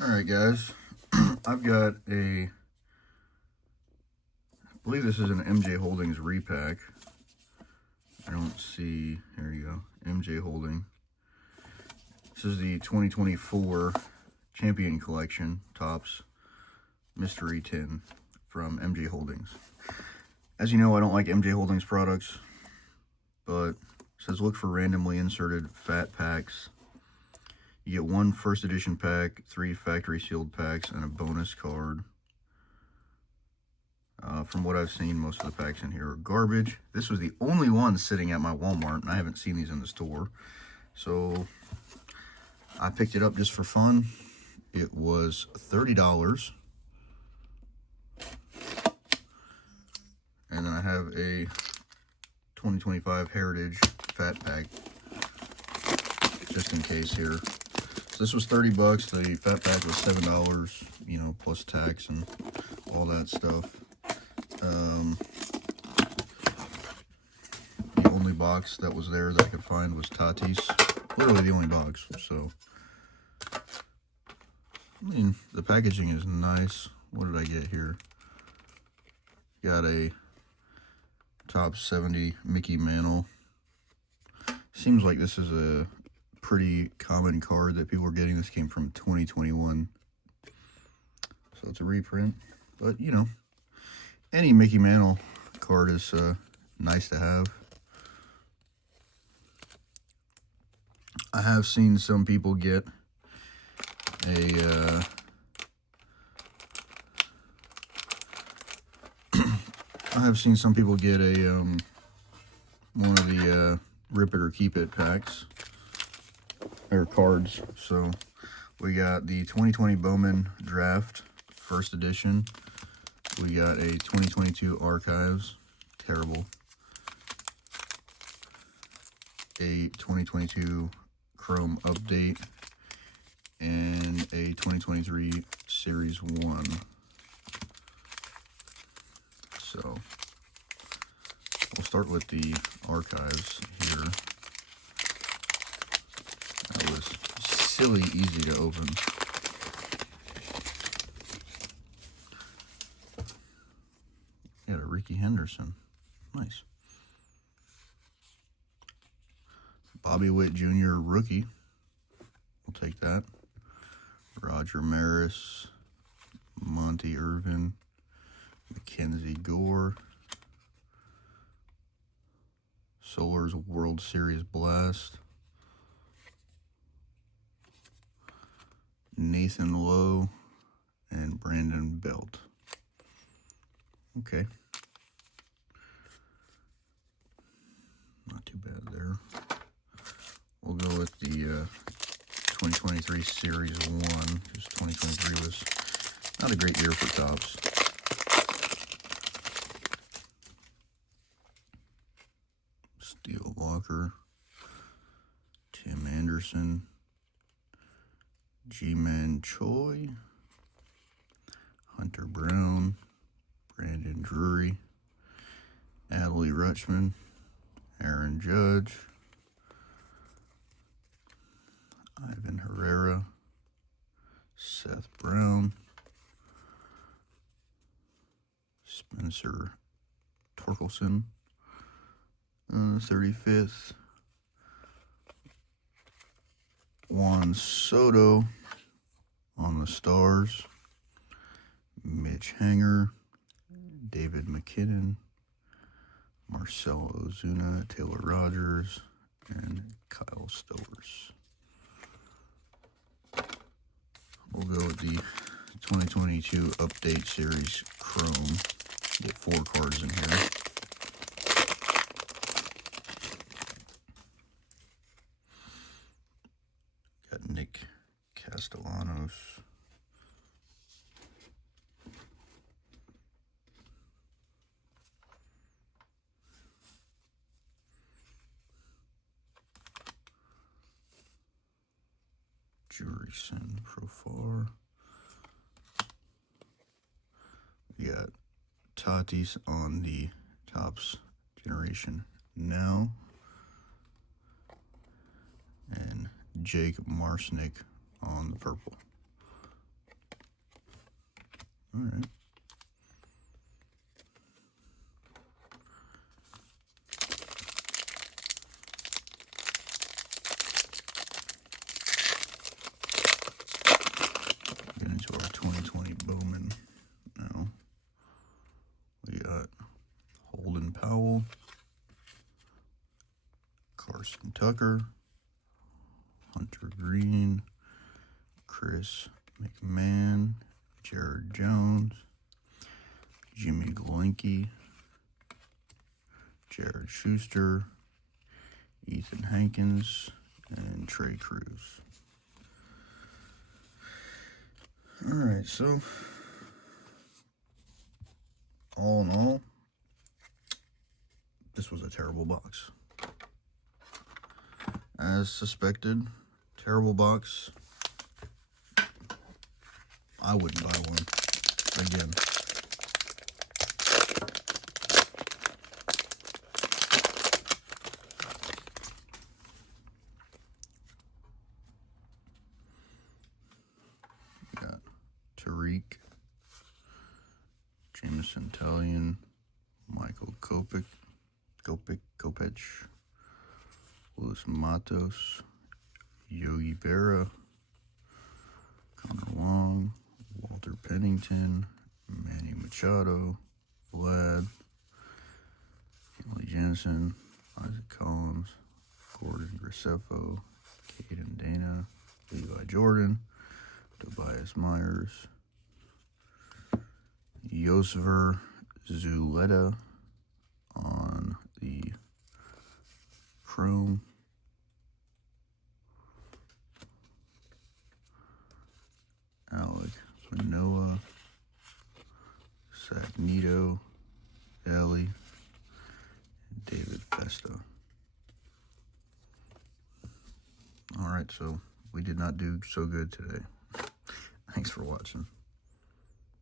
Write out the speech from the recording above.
Alright guys, I've got I believe this is an MJ Holdings repack. I don't see, there you go, MJ Holding. This is the 2024 Champion Collection Topps Mystery Tin from MJ Holdings. As you know, I don't like MJ Holdings products, but it says look for randomly inserted fat packs. You get one first edition pack, 3 factory sealed packs, and a bonus card. From what I've seen, most of the packs in here are garbage. This was the only one sitting at my Walmart, and I haven't seen these in the store. So I picked it up just for fun. It was $30. And then I have a 2025 Heritage Fat Pack, just in case here. So this was 30 bucks. The Fat Pack was $7, you know, plus tax and all that stuff. The only box that was there that I could find was Tatis. Literally the only box. So, I mean, the packaging is nice. What did I get here? Got a top 70 Mickey Mantle. Seems like this is a pretty common card that people are getting. This came from 2021. So it's a reprint. But, you know, any Mickey Mantle card is nice to have. I have seen some people get a one of the Rip It or Keep It packs or cards. So we got the 2020 Bowman Draft first edition. We got a 2022 Archives, terrible. A 2022 Chrome Update, and a 2023 Series 1. So we'll start with the Archives here. That was silly easy to open. Got a Ricky Henderson. Nice. Bobby Witt Jr. rookie. We'll take that. Roger Maris, Monty Irvin, Mackenzie Gore, Solar's World Series Blast, Nathan Lowe, and Brandon Belt. Okay. Not too bad there. We'll go with the 2023 Series 1, because 2023 was not a great year for Topps. Steele Walker, Tim Anderson, G-Man Choi, Hunter Brown, Brandon Drury, Adley Rutschman, Aaron Judge, Ivan Herrera, Seth Brown, Spencer Torkelson, 35th, Juan Soto on the Stars, Mitch Hanger, David McKinnon, Marcell Ozuna, Taylor Rogers, and Kyle Stowers. We'll go with the 2022 Update Series Chrome. Get 4 cards in here. Got Nick Castellanos. Jurison Profar. We got Tatis on the Topps Generation Now. And Jake Marsnick on the purple. All right. Get into our 2020 Bowman now. We got Holden Powell, Carson Tucker, Hunter Green, Chris McMahon, Jared Jones, Jimmy Glinke, Jared Schuster, Ethan Hankins, and Trey Cruz. Alright, so all in all, this was a terrible box. As suspected, terrible box. I wouldn't buy one again. We got Tariq, Jameson Taillon, Michael Kopech, Luis Matos, Yogi Berra, Connor Long, Walter Pennington, Manny Machado, Vlad, Kelly Jensen, Isaac Collins, Gordon Graceffo, Caden Dana, Levi Jordan, Tobias Myers, Yosver Zuleta on the Chrome, Alec Manoah, Sagnito, Ellie, and David Festa. Alright, so we did not do so good today. Thanks for watching.